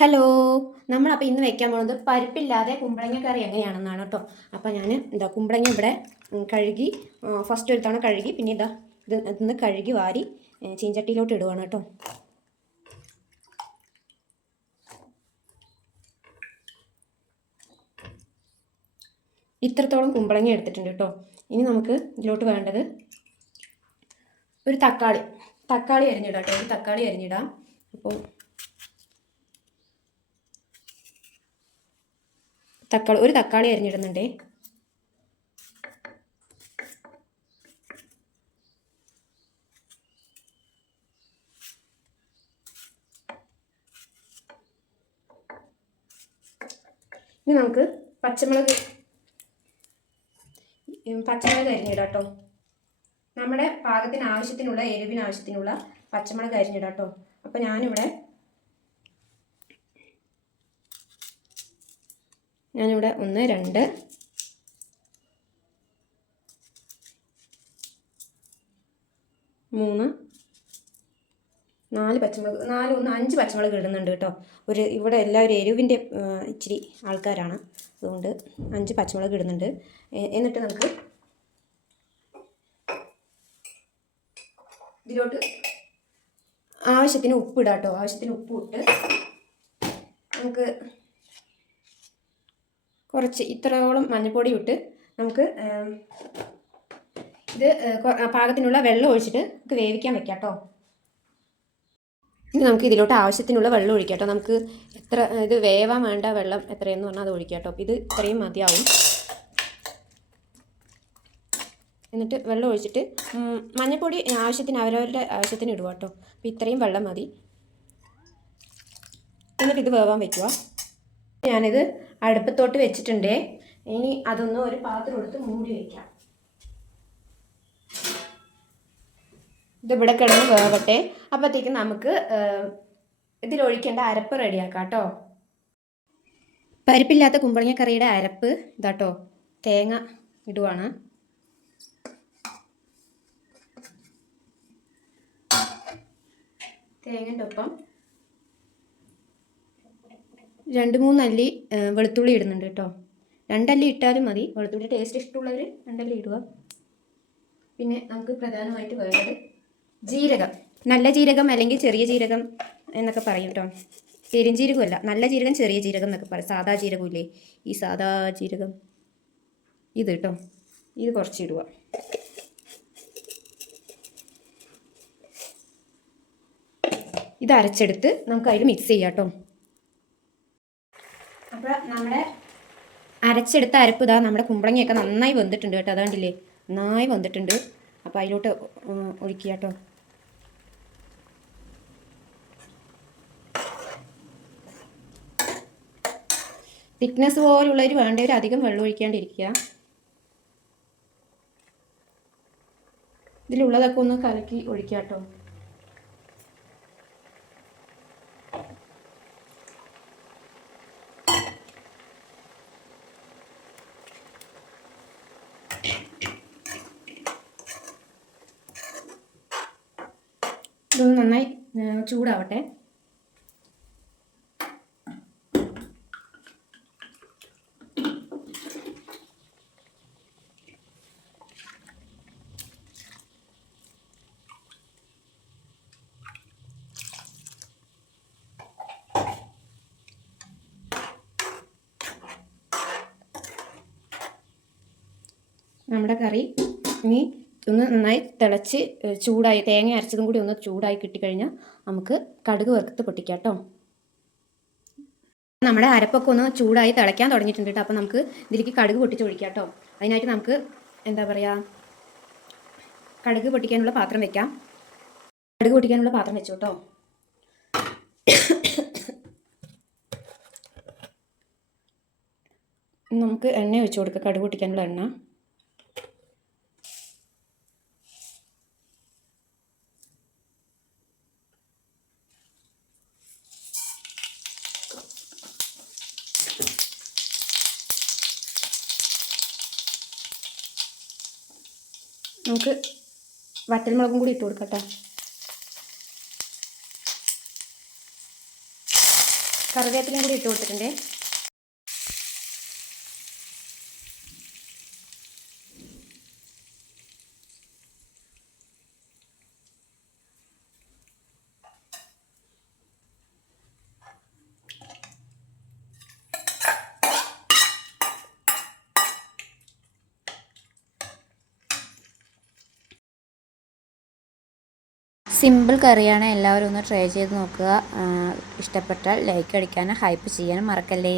Hello. നമ്മളപ്പോൾ ഇന്ന് വെക്കാൻ പോകുന്നത് പരിപ്പില്ലാതെ കുമ്പളങ്ങ കറി എങ്ങനെയാണെന്നാണ് കേട്ടോ. അപ്പോൾ ഞാൻ കുമ്പളങ്ങ ഇവിടെ കഴുകി ഫസ്റ്റ് ഒരു തവണ കഴുകി പിന്നെ ഇതിന്ന് കഴുകി വാരി ചീഞ്ചട്ടിയിലോട്ട് ഇടുവാണ് കേട്ടോ. ഇത്രത്തോളം കുമ്പളങ്ങ എടുത്തിട്ടുണ്ട് കേട്ടോ. ഇനി നമുക്ക് ഇതിലോട്ട് വേണ്ടത് ഒരു തക്കാളി അരിഞ്ഞിടാം കേട്ടോ. ഒരു തക്കാളി അരിഞ്ഞിടാം. അപ്പോൾ ഒരു തക്കാളി അരിഞ്ഞിടുന്നുണ്ടേ. ഇനി നമുക്ക് പച്ചമുളക് അരിഞ്ഞിടാം കേട്ടോ. നമ്മുടെ പാകത്തിന് ആവശ്യത്തിനുള്ള എരിവിന് ആവശ്യത്തിനുള്ള പച്ചമുളക് അരിഞ്ഞിടാം കേട്ടോ. അപ്പോൾ ഞാനിവിടെ 1 2 3 4 പച്ചമുളക് 5 പച്ചമുളക് ഇടുന്നുണ്ട് കേട്ടോ. ഇവിടെ എല്ലാവരും എരിവിൻ്റെ ഇച്ചിരി ആൾക്കാരാണ്, അതുകൊണ്ട് 5 പച്ചമുളക് ഇടുന്നുണ്ട്. എന്നിട്ട് നമുക്ക് ഇതിലോട്ട് ആവശ്യത്തിന് ഉപ്പ് ഇടാം കേട്ടോ. ആവശ്യത്തിന് ഉപ്പ് ഇട്ട് നമുക്ക് കുറച്ച് ഇത്രയോളം മഞ്ഞൾപ്പൊടി ഇട്ട് നമുക്ക് ഇത് പാകത്തിനുള്ള വെള്ളം ഒഴിച്ചിട്ട് നമുക്ക് വേവിക്കാൻ വെക്കാം കേട്ടോ. ഇനി നമുക്ക് ഇതിലോട്ട് ആവശ്യത്തിനുള്ള വെള്ളം ഒഴിക്കാം കേട്ടോ. നമുക്ക് ഇത് വേവാൻ വേണ്ട വെള്ളം എത്രയെന്ന് പറഞ്ഞാൽ അത് ഒഴിക്കാം കേട്ടോ. ഇത് ഇത്രയും മതിയാവും. എന്നിട്ട് വെള്ളം ഒഴിച്ചിട്ട് മഞ്ഞൾപ്പൊടി അവരവരുടെ ആവശ്യത്തിന് ഇടുക കേട്ടോ. അപ്പോൾ ഇത്രയും വെള്ളം മതി. എന്നിട്ട് ഇത് വേവാൻ വയ്ക്കുക. ഞാനിത് അടുപ്പത്തോട്ട് വെച്ചിട്ടുണ്ട്. ഇനി അതൊന്ന് ഒരു പാത്രം എടുത്ത് മൂടി വയ്ക്കാം. ഇത് ഇവിടെ കിടന്ന് വേവട്ടെ. അപ്പോഴത്തേക്കും നമുക്ക് ഇതിലൊഴിക്കേണ്ട അരപ്പ് റെഡിയാക്കാം കേട്ടോ. പരിപ്പില്ലാത്ത കുമ്പളങ്ങ കറിയുടെ അരപ്പ് ഇതാട്ടോ. തേങ്ങ ഇടുവാണ്. തേങ്ങൻ്റെ ഒപ്പം 2-3 അല്ലി വെളുത്തുള്ളി ഇടുന്നുണ്ട് കേട്ടോ. 2 അല്ലി ഇട്ടാലും മതി. വെളുത്തുള്ളി ടേസ്റ്റ് ഇഷ്ടമുള്ളവർ 2 അല്ലി ഇടുക. പിന്നെ നമുക്ക് പ്രധാനമായിട്ട് വേണ്ടത് ജീരകം. നല്ല ജീരകം അല്ലെങ്കിൽ ചെറിയ ജീരകം എന്നൊക്കെ പറയും കേട്ടോ. പെരുംജീരകമല്ല, നല്ല ജീരകം ചെറിയ ജീരകം എന്നൊക്കെ പറയും. സാദാ ജീരകമില്ലേ, ഈ സാദാ ജീരകം ഇത് കേട്ടോ. ഇത് കുറച്ച് ഇടുക. ഇത് അരച്ചെടുത്ത് നമുക്ക് അതിൽ മിക്സ് ചെയ്യാം കേട്ടോ. അപ്പോൾ നമ്മുടെ അരച്ചെടുത്ത അരപ്പ് ഇതാ. നമ്മുടെ കുമ്പളങ്ങയൊക്കെ നന്നായി വെന്തിട്ടുണ്ട് കേട്ടോ. അതാണ്ടില്ലേ, നന്നായി വെന്തിട്ടുണ്ട്. അപ്പോൾ അതിലോട്ട് ഒഴിക്കുക കേട്ടോ. തിക്നെസ് പോലുള്ളവർ വേണ്ടവർ അധികം വെള്ളം ഒഴിക്കാണ്ടിരിക്കുക. ഇതിലുള്ളതൊക്കെ ഒന്ന് കലക്കി ഒഴിക്കുക കേട്ടോ. ഇതൊന്ന് നന്നായി ചൂടാവട്ടെ. നമ്മുടെ കറി ഇനി ഒന്ന് നന്നായി തിളച്ച് ചൂടായി, തേങ്ങ അരച്ചതും കൂടി ഒന്ന് ചൂടായി കിട്ടിക്കഴിഞ്ഞാൽ നമുക്ക് കടുക് വറുത്ത് പൊട്ടിക്കാം കേട്ടോ. നമ്മുടെ അരപ്പൊക്കെ ഒന്ന് ചൂടായി തിളയ്ക്കാൻ തുടങ്ങിയിട്ടുണ്ട് കേട്ടോ. അപ്പോൾ നമുക്ക് ഇതിലേക്ക് കടുക് പൊട്ടിച്ച് ഒഴിക്കാം കേട്ടോ. അതിനായിട്ട് നമുക്ക് എന്താ പറയുക, കടുക് പൊട്ടിക്കാനുള്ള പാത്രം വെക്കാം. കടുക് പൊട്ടിക്കാനുള്ള പാത്രം വെച്ചു കേട്ടോ. നമുക്ക് എണ്ണ ഒഴിച്ചു കൊടുക്കാം. കടുക് പൊട്ടിക്കാനുള്ള എണ്ണ. നമുക്ക് വറ്റൽമുളകും കൂടി ഇട്ട് കൊടുക്കട്ടെ. കറിവേപ്പിലയും കൂടി ഇട്ട് കൊടുത്തിട്ടുണ്ട്. സിമ്പിൾ കറിയാണ്, എല്ലാവരും ഒന്ന് ട്രൈ ചെയ്ത് നോക്കുക. ഇഷ്ടപ്പെട്ടാൽ ലൈക്ക് അടിക്കാനും ഹൈപ്പ് ചെയ്യാനും മറക്കല്ലേ.